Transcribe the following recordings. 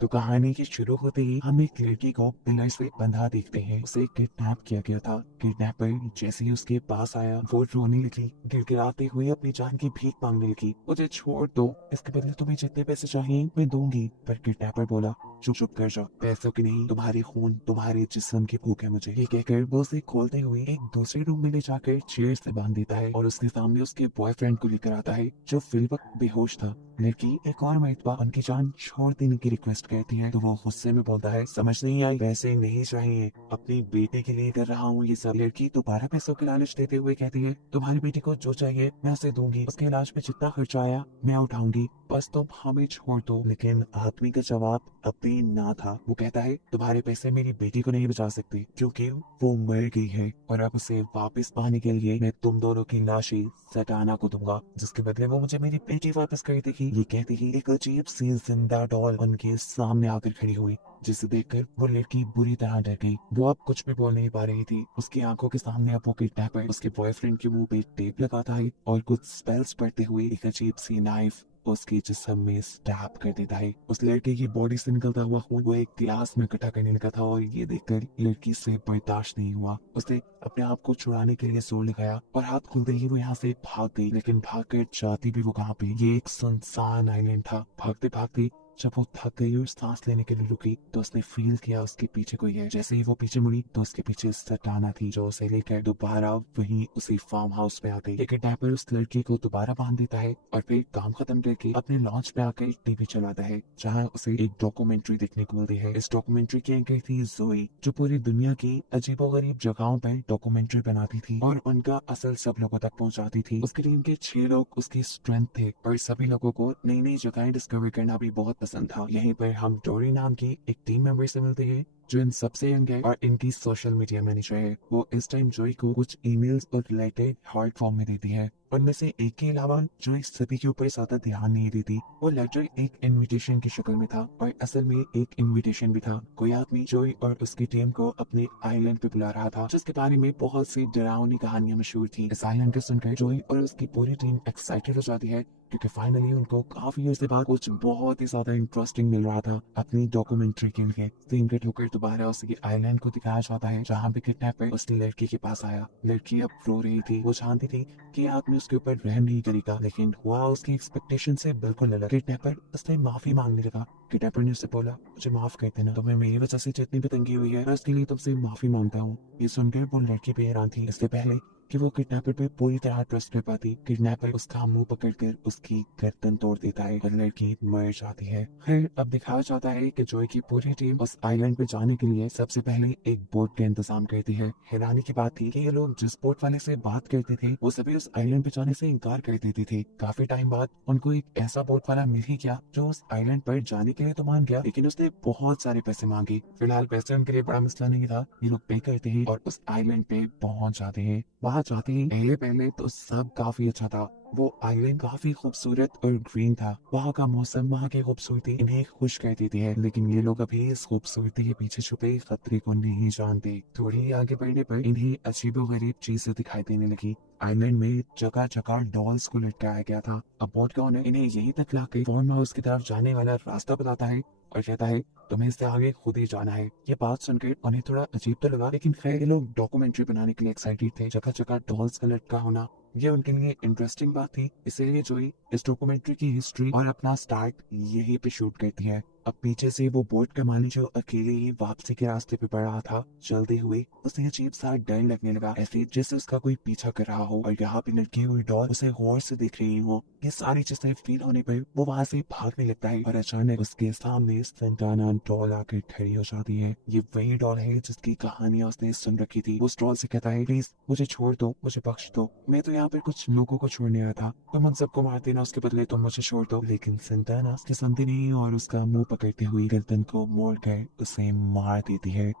तो कहानी के शुरू होते ही हम एक लड़की को पिलर से बंधा देखते हैं। उसे किडनैप किया गया था। किडनैपर जैसे ही उसके पास आया वो रोने लगी, गिड़गिड़ाते हुए अपनी जान की भीख मांगने लगी। मुझे छोड़ दो, इसके बदले तुम्हें जितने पैसे चाहिए मैं दूंगी। पर किडनैपर बोला, चुप चुप कर जाओ, पैसों की नहीं तुम्हारे खून तुम्हारे जिस्म की भूख है मुझे। ये कहकर वो उसे खोलते हुए एक दूसरे रूम में ले जाकर चेयर से बांध देता है और उसके सामने उसके बॉयफ्रेंड को लेकर आता है जो फिल वक्त बेहोश था। लड़की एक और मर्तबा उनकी जान छोड़ देने की रिक्वेस्ट करती है तो वो गुस्से में बोलता है, समझ नहीं आई, पैसे नहीं चाहिए, अपनी बेटे के लिए कर रहा हूँ ये सब। लड़की दोबारा पैसों की लालच देते हुए कहती है, तुम्हारी बेटी को जो चाहिए मैं उसे दूंगी, उसके इलाज में जितना खर्चा आया मैं उठाऊंगी, बस तुम हमें छोड़ दो। लेकिन आदमी का जवाब अभी ना था। वो कहता है, तुम्हारे पैसे मेरी बेटी को नहीं बचा सकते क्योंकि वो मर गई है और अब उसे वापस पाने के लिए मैं तुम दोनों की लाशें सटाना को दूंगा, जिसके बदले वो मुझे मेरी बेटी वापस कर देगी। ये कहती ही एक अजीब सी जिंदा डॉल उनके सामने आकर खड़ी हुई, जिसे देखकर वो लड़की बुरी तरह डर गई। वो अब कुछ भी बोल नहीं पा रही थी। उसकी आंखों के सामने अब वो किडनैपर उसके बॉयफ्रेंड के मुंह पे टेप लगाता है और कुछ स्पेल्स पढ़ते हुए एक अजीब सी नाइफ उसके जिस्म में स्टैब कर देता है। उस लड़के की बॉडी से निकलता हुआ खून वो एक गिलास में इकट्ठा करने लगा था और ये देखकर लड़की से बर्दाश्त नहीं हुआ। उसने अपने आप को छुड़ाने के लिए जोर लगाया और हाथ खुलते ही वो यहाँ से भाग गई। लेकिन भागकर जाती भी वो कहाँ पे, ये एक सुनसान आइलैंड था। भागते भागते जब वो थक गई और सांस लेने के लिए रुकी तो उसने फील किया उसके पीछे कोई है। जैसे ही वो पीछे मुड़ी तो उसके पीछे सटाना थी जो उसे लेकर दोबारा वहीं उसी फार्म हाउस में आ गई। एक किडनैपर उस लड़की को दोबारा बांध देता है और फिर काम खत्म करके अपने लॉन्च पे आकर टीवी चलाता है जहाँ उसे एक डॉक्यूमेंट्री देखने को मिलती है। इस डॉक्यूमेंट्री की एंकर थी जोई, जो पूरी दुनिया की अजीबोगरीब जगहों पर डॉक्यूमेंट्री बनाती थी और उनका असल सब लोगों तक पहुंचाती थी। उसकी टीम के 6 लोग उसकी स्ट्रेंथ थे और सभी लोगों को नई नई जगहें डिस्कवर करना भी बहुत पसंद था। यहीं पर हम डोरी नाम की एक टीम मेंबर से मिलते हैं जो इन सबसे यंग है और इनकी सोशल मीडिया मैनेजर है। वो इस टाइम जोई को कुछ ईमेल्स और लेटर हार्ड फॉर्म में देती है। उनमें से एक के अलावा जोई सभी के ऊपर ज्यादा ध्यान नहीं देती। वो लेटर एक इनविटेशन की शक्ल में था और असल में एक इनविटेशन भी था। कोई आदमी जोई और उसकी टीम को अपने आइलैंड पे बुला रहा था जिसके बारे में बहुत सी डरावनी कहानियां मशहूर थी। इस आइलैंड को सुनकर जोई और उसकी पूरी टीम एक्साइटेड हो जाती है क्योंकि फाइनली उनको काफी देर से बाद कुछ बहुत ही ज्यादा इंटरेस्टिंग मिल रहा था अपनी डॉक्यूमेंट्री के लिए। सीन कट होकर दोबारा उसकी आइलैंड को दिखाया जाता है जहाँ पे किडनैपर उस लड़की के पास आया। लड़की अब रो रही थी। वो जानती थी कि आदमी उसके ऊपर रहम नहीं करेगा, लेकिन हुआ उसकी एक्सपेक्टेशन से बिल्कुल अलग। किडनैपर उससे माफी मांगने लगा। किडनैपर ने उससे बोला, मुझे माफ कर देना, तुम्हें मेरी वजह से जितनी भी तंगी हुई है मैं उसके लिए तुमसे माफी मांगता हूँ। ये सुनकर वो लड़की पे हैरान थी। इससे पहले कि वो किडनैपर पे पूरी तरह ट्रस्ट कर पाती, किडनैपर उसका मुंह पकड़कर उसकी गर्दन तोड़ देता है और लड़की मर जाती है। फिर अब दिखाया जाता है कि जोई की पूरी टीम उस आइलैंड पे जाने के लिए सबसे पहले एक बोट का इंतजाम करती है। हैरानी की बात थी कि ये लोग जिस बोट वाले से बात करते थे वो सभी उस आइलैंड पे जाने से इनकार कर देते थे। काफी टाइम बाद उनको एक ऐसा बोट वाला मिल ही गया जो उस आइलैंड पर जाने के लिए तो मान गया, लेकिन उसने बहुत सारे पैसे मांगे। फिलहाल पैसे उनके लिए बड़ा मसला नहीं था। ये लोग पे करते हैं और उस आइलैंड पे पहुंच जाते हैं। वहां जाते ही पहले पहले तो सब काफी अच्छा था। वो आइलैंड काफी खूबसूरत और ग्रीन था। वहाँ का मौसम, वहाँ की खूबसूरती इन्हें खुश कर देती है, लेकिन ये लोग अभी इस खूबसूरती के पीछे छुपे खतरे को नहीं जानते। थोड़ी आगे बढ़ने पर इन्हें अजीबोगरीब चीजें दिखाई देने लगी। आइलैंड में जगह जगह डॉल्स को लटकाया गया था। अब बोट का ओनर इन्हें यहीं तक लाकर फार्म हाउस की तरफ जाने वाला रास्ता बताता है और कहता है, तुम्हें इससे आगे खुद ही जाना है। ये बात सुनकर उन्हें थोड़ा अजीब तो लगा, लेकिन खैर ये लोग डॉक्यूमेंट्री बनाने के लिए एक्साइटेड थे। जगह जगह डॉल्स का लटका होना ये उनके लिए इंटरेस्टिंग बात थी। इसीलिए जोई इस डॉक्यूमेंट्री की हिस्ट्री और अपना स्टार्ट यहीं पे शूट करती है। अब पीछे से वो बोट का मालिक जो अकेले ही वापसी के रास्ते पे बढ़ रहा था चलते हुए, उसे अजीब सा डर लगने लगा, ऐसे जैसे उसका कोई पीछा कर रहा हो और यहाँ पे लटकी हुई डॉल उसे गौर से देख रही हो। ये सारी चीजें फील होने पर वो वहां से भागने लगता है और अचानक उसके सामने सेंटाना डॉल आकर खड़ी हो जाती है। ये वही डॉल है जिसकी कहानियां उसने सुन रखी थी। उस डॉल से कहता है, प्लीज मुझे छोड़ दो, मुझे बख्श दो, मैं तो यहाँ पर कुछ लोगों को छोड़ने आया था, तुम उन सबको मार देना, उसके बदले तुम मुझे छोड़ दो। लेकिन सेंटाना उसके सुनती नहीं और उसका मुंह पकड़ती हुई गर्दन को मोड़कर उसे मार देती है।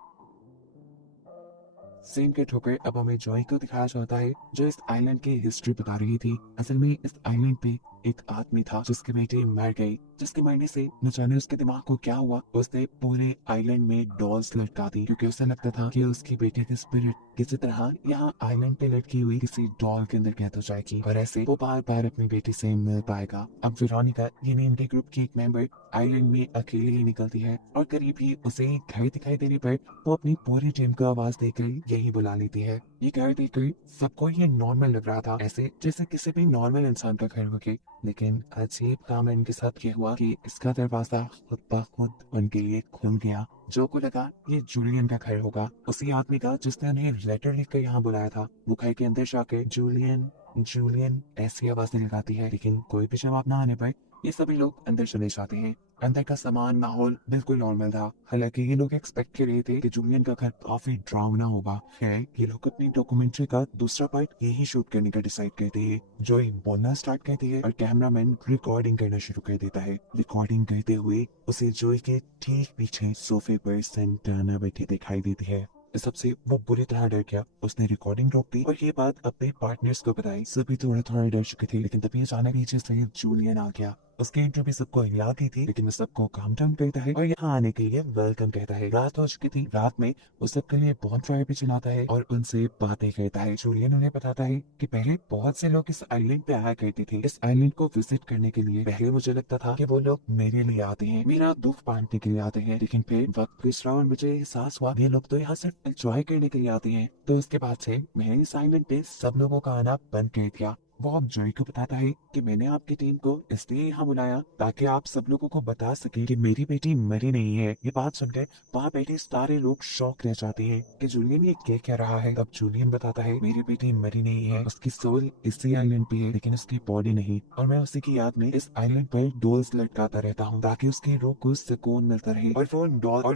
सीन के ठोकर अब हमें जॉय को दिखाया जाता है जो इस आइलैंड की हिस्ट्री बता रही थी। असल में इस आइलैंड पे एक आदमी था जिसकी बेटी मर गई, जिसके मरने से न जाने उसके दिमाग को क्या हुआ, उसने पूरे आइलैंड में डॉल्स लटका दी क्योंकि उसे लगता था कि उसकी बेटी की स्पिरिट किसी तरह यहाँ आइलैंड पे लटकी हुई किसी डॉल के अंदर कैद हो जाएगी और ऐसे वो बार बार अपनी बेटी से मिल पाएगा। अब वेरोनिका ये नेम के ग्रुप की एक मेंबर आइलैंड में अकेले ही निकलती है और करीब ही उसे घर दिखाई देने पर वो अपनी पूरी टीम को आवाज देकर यही बुला लेती है। ये घर देखकर सबको ये नॉर्मल लग रहा था, ऐसे जैसे किसी भी नॉर्मल इंसान का घर होके। लेकिन अजीब काम इनके साथ ये हुआ कि इसका दरवाजा खुद ब खुद उनके लिए खुल गया। जो को लगा ये जूलियन का घर होगा, उसी आदमी का जिसने उन्हें लेटर लिखकर यहाँ बुलाया था। वो घर के अंदर जाकर जूलियन जूलियन ऐसी आवाजें लगाती है, लेकिन कोई भी जवाब ना आने पर ये सभी लोग अंदर चले जाते हैं। अंदर का सामान माहौल बिल्कुल नॉर्मल था। हालांकि ये लोग एक्सपेक्ट कर रहे थे कि जूलियन का घर काफी डरावना होगा। खैर ये लोग अपनी डॉक्यूमेंट्री का दूसरा पार्ट यही शूट करने का डिसाइड करते हैं। जोई बोलना स्टार्ट करती है और कैमरामैन रिकॉर्डिंग करना शुरू कर देता है। रिकॉर्डिंग करते हुए उसे जोई के ठीक पीछे सोफे पर सेंटाना बैठी दिखाई देती है। इस सबसे वो बुरी तरह डर गया। उसने रिकॉर्डिंग रोक दी और ये बात अपने पार्टनर्स को बताई। सभी थोड़ा थोड़ा डर चुके थे, लेकिन तभी अचानक पीछे से जूलियन आ गया। उसकी एंट्री भी सबको हिला दी थी, लेकिन वो सबको काम डाउन कहता है और यहाँ आने के लिए वेलकम कहता है। रात हो चुकी थी। रात में वो सबके लिए बहुत फायर भी चलाता है और उनसे बातें करता है। जूलियन उन्हें बताता है कि पहले बहुत से लोग इस आइलैंड पे आया करते थे, इस आइलैंड को विजिट करने के लिए। पहले मुझे लगता था कि वो लोग मेरे लिए आते हैं, मेरा दुख बांटने के लिए आते हैं, लेकिन फिर वक्त गुजरा और मुझे एहसास हुआ ये लोग तो यहाँ सिर्फ एंजॉय करने के लिए आते हैं। तो उसके बाद से मैंने इस आइलैंड पे सब लोगों का आना बंद कर दिया। वो अब जॉय को बताता है कि मैंने आपकी टीम को इसलिए यहाँ बुलाया ताकि आप सब लोगों को बता सके कि मेरी बेटी मरी नहीं है। ये बात सुनकर वहाँ बैठे सारे लोग शॉक रह जाते हैं कि जूलियन ये क्या रहा है। तब जूलियन बताता है मेरी बेटी मरी नहीं है, उसकी सोल इसी आइलैंड पे है लेकिन उसकी बॉडी नहीं, और मैं उसी की याद में इस आइलैंड पर डॉल्स लटकाता रहता हूँ ताकि उसकी रूह को सुकून मिलता रहे और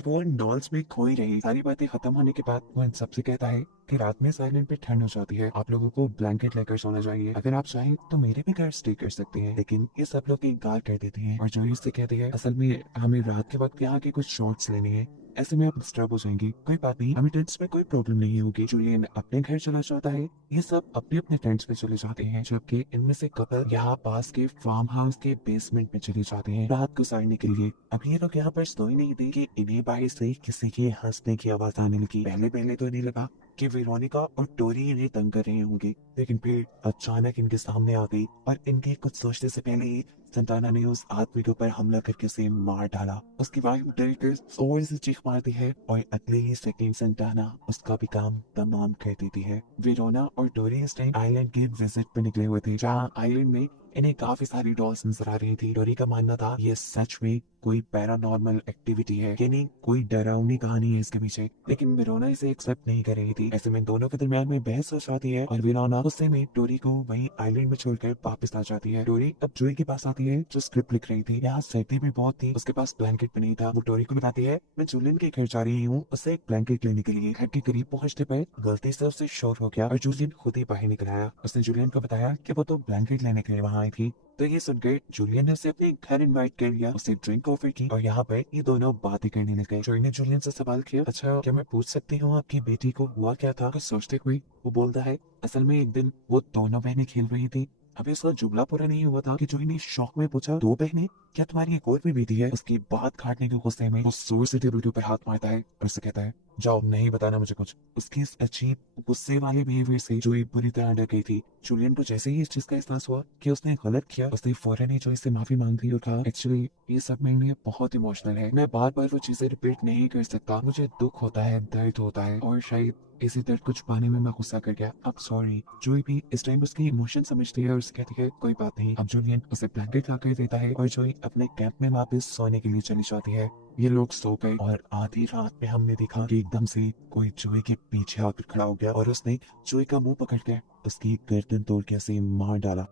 वो उन डॉल्स में खोई रही। सारी बातें खत्म होने के बाद वो इन सबसे कहता है कि रात में साइलेंट पे ठंड हो जाती है, आप लोगों को ब्लैंकेट लेकर सोना चाहिए। अगर आप चाहें तो मेरे भी घर स्टे कर सकते हैं। लेकिन ये सब लोग इनकार कर देते हैं और जोई उससे कहती है असल में हमें रात के वक्त यहाँ के कुछ शॉट्स लेने हैं, ऐसे में आप डिस्टर्ब हो जाएंगे। कोई बात नहीं, हमें टेंट्स में कोई प्रॉब्लम नहीं होगी। जूलियन अपने घर चला जाता है, ये सब अपने अपने टेंट्स में चले जाते हैं, जबकि इनमें से कपल यहाँ पास के फार्म हाउस के बेसमेंट में चले जाते हैं रात गुजारने के लिए। अब ये लोग यहाँ पर सो ही नहीं थे कि इन्हें बाहर से किसी के हंसने की आवाज आने लगी। पहले पहले तो इन्हें लगा कि वेरोनिका और टोरी इन्हें तंग कर रहे होंगे, लेकिन फिर अचानक इनके सामने आ गई और इनके कुछ सोचने से पहले ही संताना ने उस आदमी के ऊपर हमला करके उसे मार डाला। उसकी वाइफ डरकर जोर से चीख मारती है और अगले ही सेकंड संताना उसका भी काम तमाम कर देती है। वेरोना और टोरी इस टाइम आइलैंड के विजिट पे निकले हुए थे, जहाँ आइलैंड में इन्हें काफी सारी डॉल्स नजर आ रही थी। टोरी का मानना था ये सच में कोई पैरानॉर्मल एक्टिविटी है, यानी कोई डरावनी कहानी है इसके पीछे, लेकिन वेरोना इसे एक्सेप्ट नहीं कर रही थी। ऐसे में दोनों के दरमियान में बहस हो जाती है और वेरोना गुस्से में टोरी को वहीं आइलैंड में छोड़कर वापस आ जाती है। टोरी अब जोई के पास आती है जो स्क्रिप्ट लिख रही थी। यहाँ सर्दी भी बहुत थी, उसके पास ब्लैंकेट भी नहीं था। वो टोरी को बताती है मैं जूलियन के घर जा रही हूँ उससे एक ब्लैंकेट लेने के लिए। घर के करीब पहुंचने पर गलती से उससे शोर हो गया और जूलियन खुद ही बाहर निकल आया। उसने जूलियन को बताया कि वो तो ब्लैंकेट लेने के लिए वहाँ आई थी। तो ये सुनकर जूलियन ने उसे अपने घर इनवाइट कर लिया, उसे ड्रिंक ऑफर की और यहाँ पे ये दोनों बातें करने लगे। जोई ने जूलियन से सवाल किया अच्छा क्या मैं पूछ सकती हूँ आपकी बेटी को हुआ क्या था? कुछ सोचते हुए वो बोलता है असल में एक दिन वो दोनों बहनें खेल रही थी, अभी उसका जुमला पूरा नहीं हुआ था कि जोई ने शौक में पूछा दो बहनें, क्या तुम्हारी एक और भी बेटी है? उसकी बात काटने के गुस्से में वो जोर से टेबल के ऊपर हाथ मारता है और उससे कहता है जाओ नहीं बताना मुझे कुछ। उसकी इस अजीब गुस्से वाले बिहेवियर से जोई बुरी तरह डर गई थी। जूलियन को जैसे ही इस चीज का एहसास हुआ कि उसने गलत किया, उसने फौरन ही जोई से माफी मांग ली और कहा एक्चुअली ये सब मेरे लिए बहुत इमोशनल है, मैं बार बार वो चीजें रिपीट नहीं कर सकता, मुझे दुख होता है, दर्द होता है और शायद इसी दर्द को छुपाने में मैं गुस्सा कर गया, अब सॉरी। जोई भी इस टाइम उसकी इमोशन समझती है और उससे कहती है कोई बात नहीं। अब जूलियन उसे ब्लैंकेट ला कर देता है और जोई अपने कैंप में वापस सोने के लिए चली जाती है। ये लोग सो गए और आधी रात में हमने देखा कि एकदम से कोई जोई के पीछे आकर खड़ा हो गया और उसने जोई का मुंह पकड़ के उसकी गर्दन तोड़ के उसे मार डाला।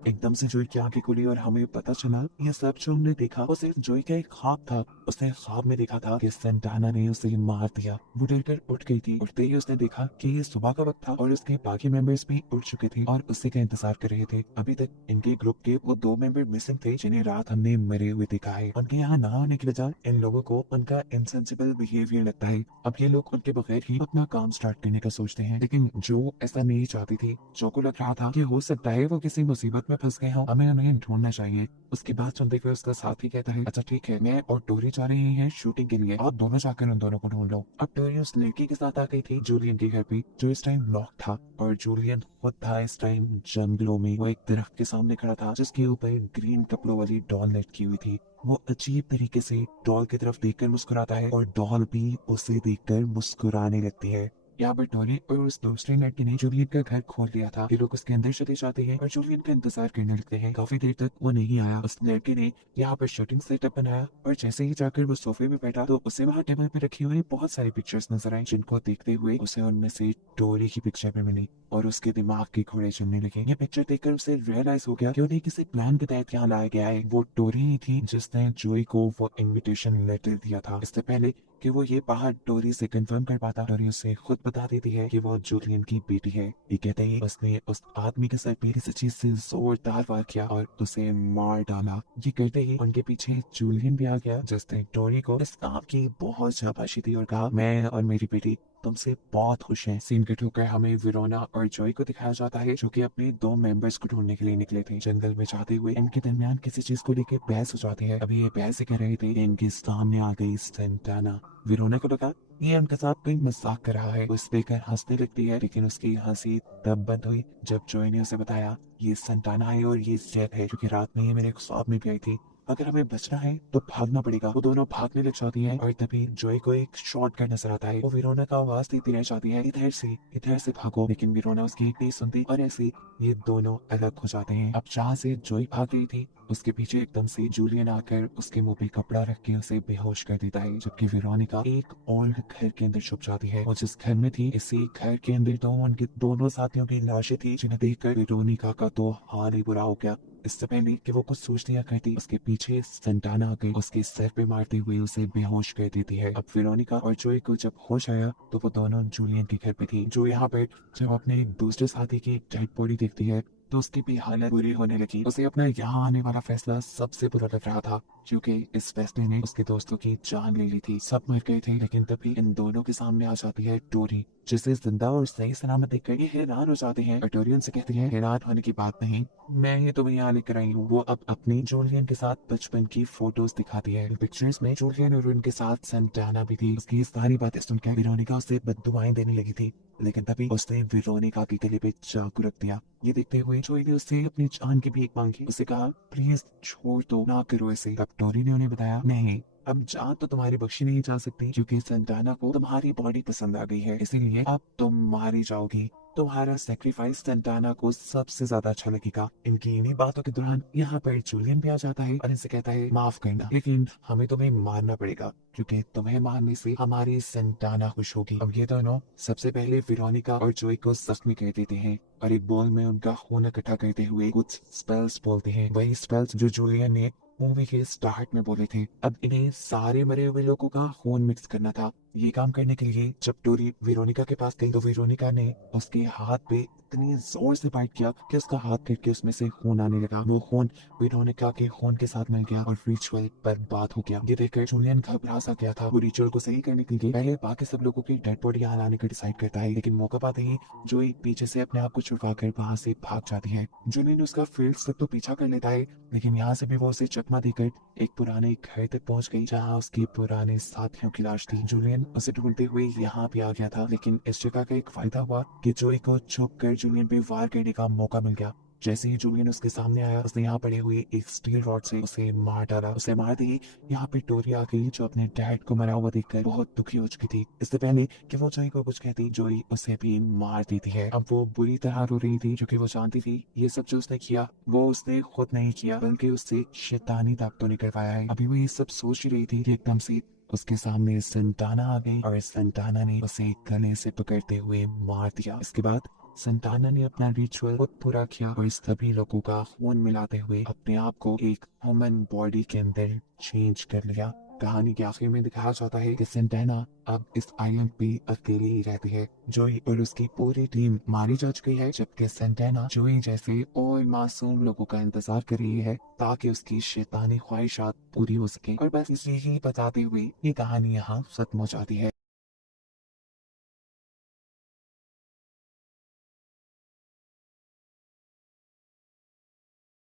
एकदम से जोई की आंखें खुली और हमें पता चला ये सब जो हमने देखा वो सिर्फ जोई का एक ख्वाब था। उसने ख्वाब में देखा था कि सेंटाना ने उसे मार दिया। वो डरकर उठ गई थी। उठते ही उसने देखा कि ये सुबह का वक्त था और उसके बाकी मेंबर्स भी उठ चुके थे और उसी का इंतजार कर रहे थे। अभी तक इनके ग्रुप के वो 2 मेंबर मिसिंग थे जिन्हें रात हमने मरे हुए देखा है। उनके यहाँ ना होने की वजह इन लोगों को उनका इनसेंसिबल बिहेवियर लगता है। अब ये लोग उनके बगैर ही अपना काम स्टार्ट करने का सोचते हैं, लेकिन जो ऐसा नहीं चाहती थी। जो को लग रहा था कि हो सकता है वो किसी मुसीबत में फंस गए हों, हमें उन्हें ढूंढना चाहिए। उसकी बात सुनते हुए उसका साथी कहता है, अच्छा ठीक है, मैं और टोरी जा रहे हैं शूटिंग के लिए, आप दोनों जाकर उन दोनों को ढूंढ लो। अब टोरी उस लड़की के साथ आ गई थी जूलियन के घर पे, जो इस टाइम लॉक था और जूलियन खुद था इस टाइम जंगलों में। वो एक दरख्त के सामने खड़ा था जिसके ऊपर ग्रीन कपड़ों वाली डॉल लटकी हुई थी। वो अजीब तरीके से डॉल की तरफ देखकर मुस्कुराता है और डॉल भी उसे देखकर मुस्कुराने लगती है। यहाँ पर टोनी और उस दूसरे लड़के ने जूलियन का घर खोल लिया था। ये लोग उसके अंदर चले जाते हैं और जूलियन का इंतजार करने लगते हैं। काफी देर तक वो नहीं आया। उस लड़के ने यहाँ पर शूटिंग सेटअप बनाया और जैसे ही जाकर वो सोफे में बैठा तो उसे वहाँ टेबल पे रखी हुई बहुत सारी पिक्चर्स नजर आई, जिनको देखते हुए उसे उनमें से टोरी की पिक्चर भी मिली और उसके दिमाग के घोड़े चलने लगे। ये पिक्चर देखकर उसे रियलाइज हो गया कि उन्हें किसी प्लान के तहत यहाँ लाया गया है। वो टोरी ही थी जिसने जोई को वो इनविटेशन लेटर दिया था। इससे पहले कि वो ये बाहर टोरी से कंफर्म कर पाता, टोरी उसे खुद बता देती है कि वो जूलियन की बेटी है। ये कहते ही उसने उस आदमी के सर पे किसी चीज से जोरदार वार किया और उसे मार डाला। ये कहते ही उनके पीछे जूलियन भी आ गया, जिसने टोरी को इस काम की बहुत शाबाशी दी और कहा, मैं और मेरी बेटी तुमसे बहुत खुश हैं। सीन कट होकर हमें वेरोना और जॉय को दिखाया जाता है, जो कि अपने 2 मेंबर्स को ढूंढने के लिए निकले थे। जंगल में जाते हुए इनके दरमियान किसी चीज को लेकर बहस हो जाती है। अभी ये बहस कर रहे थे, इनके सामने आ गई सेंटाना। वेरोना को लगा ये उनके साथ कोई मजाक कर रहा है। उस देखकर हंसने लगती है, लेकिन उसकी हंसी तब बंद हुई जब जॉय ने उसे बताया ये सेंटाना है और ये जेब है, क्योंकि रात में ये मेरे ख्वाब में भी आई थी। अगर हमें बचना है तो भागना पड़ेगा। वो दोनों भागने लग जाती हैं और तभी जॉय को एक शॉटगन नजर आता है। वो वेरोना का आवाज देती रह जाती है, इधर से भागो, लेकिन वेरोना उसकी एक नहीं सुनती और ऐसे ये दोनों अलग हो जाते हैं। अब जहाँ से जॉय भाग रही थी उसके पीछे एकदम से जूलियन आकर उसके मुंह पे कपड़ा रख के उसे बेहोश कर देता है, जबकि वेरोनिका एक और घर के अंदर छुप जाती है। वो जिस घर में थी, इसी घर के अंदर तो उनके दोनों साथियों की लाशें थी, जिन्हें देखकर वेरोनिका का तो हाल ही बुरा हो गया। इससे पहले कि वो कुछ सोच लिया करती, उसके पीछे सेंटाना आकर उसके सर पे मारते हुए उसे बेहोश कर देती है। अब वेरोनिका और जोई को जब होश आया तो वो दोनों जूलियन के घर पे थी। जो यहाँ पे जब अपने एक दूसरे साथी की डेड बॉडी देखती है तो उसकी भी हालत बुरी होने लगी। उसे अपना यहाँ आने वाला फैसला सबसे बुरा लग रहा था, क्योंकि इस फैसले ने उसके दोस्तों की जान ले ली थी। सब मर गए थे, लेकिन तभी इन दोनों के सामने आ जाती है टोरी, जिसे जिंदा और सही सलामत देखकर ये हैरान हो जाते हैं। और टोरी उनसे कहती है, हैरान होने की बात नहीं, मैं ही तुम्हें यहाँ लेकर आई हूँ। वो अब अपनी जूलियन के साथ बचपन की फोटोज दिखाती है। पिक्चर्स में जूलियन और उनके साथ सेंटाना भी थी। उसकी सारी बातें सुनकर वेरोनिका उसे बद्दुआएं देने लगी थी, लेकिन तभी उसने वेरोनिका के गले पे चाकू रख दिया। ये देखते हुए जोई ने उससे अपनी जान की भीख मांगी। उसे कहा, प्लीज छोड़ दो, ना करो ऐसे। तब टोरी ने उन्हें बताया, नहीं, अब जान तो तुम्हारी बख्शी नहीं जा सकती, क्योंकि सेंटाना को तुम्हारी बॉडी पसंद आ गई है, इसीलिए अब तुम मारी जाओगी। तुम्हारा सेक्रीफाइस सेंटाना को सबसे ज्यादा अच्छा लगेगा। इनकी इन्हीं बातों के दौरान यहाँ पर जूलियन भी आ जाता है और इनसे कहता है, माफ करना, लेकिन हमें तुम्हें मारना पड़ेगा, क्योंकि तुम्हें मारने से हमारी सेंटाना खुश होगी। अब ये दोनों सबसे पहले वेरोनिका और जोई को जख्मी कर देते हैं और एक बॉल में उनका खून इकट्ठा करते हुए कुछ स्पेल्स बोलते हैं, वही स्पेल्स जो जूलियन ने मूवी के स्टार्ट में बोले थे। अब इन्हें सारे मरे हुए लोगों का खून मिक्स करना था। ये काम करने के लिए जब टोरी वेरोनिका के पास गई तो वेरोनिका ने उसके हाथ पे इतनी जोर से बाइट किया कि उसका हाथ कट उसमें से खून आने लगा। वो खून वेरोनिका के खून के साथ मिल गया और रिचुअल बर्बाद हो गया। ये देखकर जूलियन घबरा सा गया था। वो रिचुअल को सही करने के लिए पहले बाकी सब लोगों की डेड बॉडी यहाँ लाने का डिसाइड करता है, लेकिन मौका पाते ही जोई पीछे से अपने आप को छुपा कर वहाँ से भाग जाती है। जूलियन उसका फील्ड तक तो पीछा कर लेता है, लेकिन यहाँ से भी वो उसे चकमा देकर एक पुराने घर तक पहुंच गई, जहाँ उसके पुराने साथियों की लाश थी। जूलियन उसे ढूंढते हुए यहाँ पे आ गया था, लेकिन इस जगह का एक फायदा हुआ कि जोई को छुप कर जूलियन पे वार करने का मौका मिल गया। जैसे ही जूलियन उसके सामने आया, उसने यहाँ पड़े हुए एक स्टील रॉड से उसे मार डाला। उसे मारते ही यहाँ पे टोरी आ गई, जो अपने डैड को मरा हुआ देखकर बहुत दुखी हो चुकी थी। इससे पहले कि वो जोई को कुछ कहती, जोई उसे भी मार देती है। अब वो बुरी तरह रो रही थी, क्योंकि वो जानती थी ये सब जो उसने किया वो उसने खुद नहीं किया, बल्कि उससे शैतानी ताकतों ने करवाया है। अभी वो ये सब सोच ही रही थी कि एकदम से उसके सामने सेंटाना आ गई और सेंटाना ने उसे गले से पकड़ते हुए मार दिया। इसके बाद संताना ने अपना रिचुअल खुद पूरा किया और सभी लोगों का खून मिलाते हुए अपने आप को एक ह्यूमन बॉडी के अंदर चेंज कर लिया। कहानी के आखिर में दिखाया जाता है कि सेंटाना अब इस आइलैंड पे अकेली ही रहती है। जोई और उसकी पूरी टीम मारी जा चुकी है, जबकि सेंटाना जोई जैसे और मासूम लोगों का इंतजार कर रही है ताकि उसकी शैतानी ख्वाहिशात पूरी हो सके। और बस इसी ही बताते हुए ये कहानी यहाँ खत्म हो जाती है।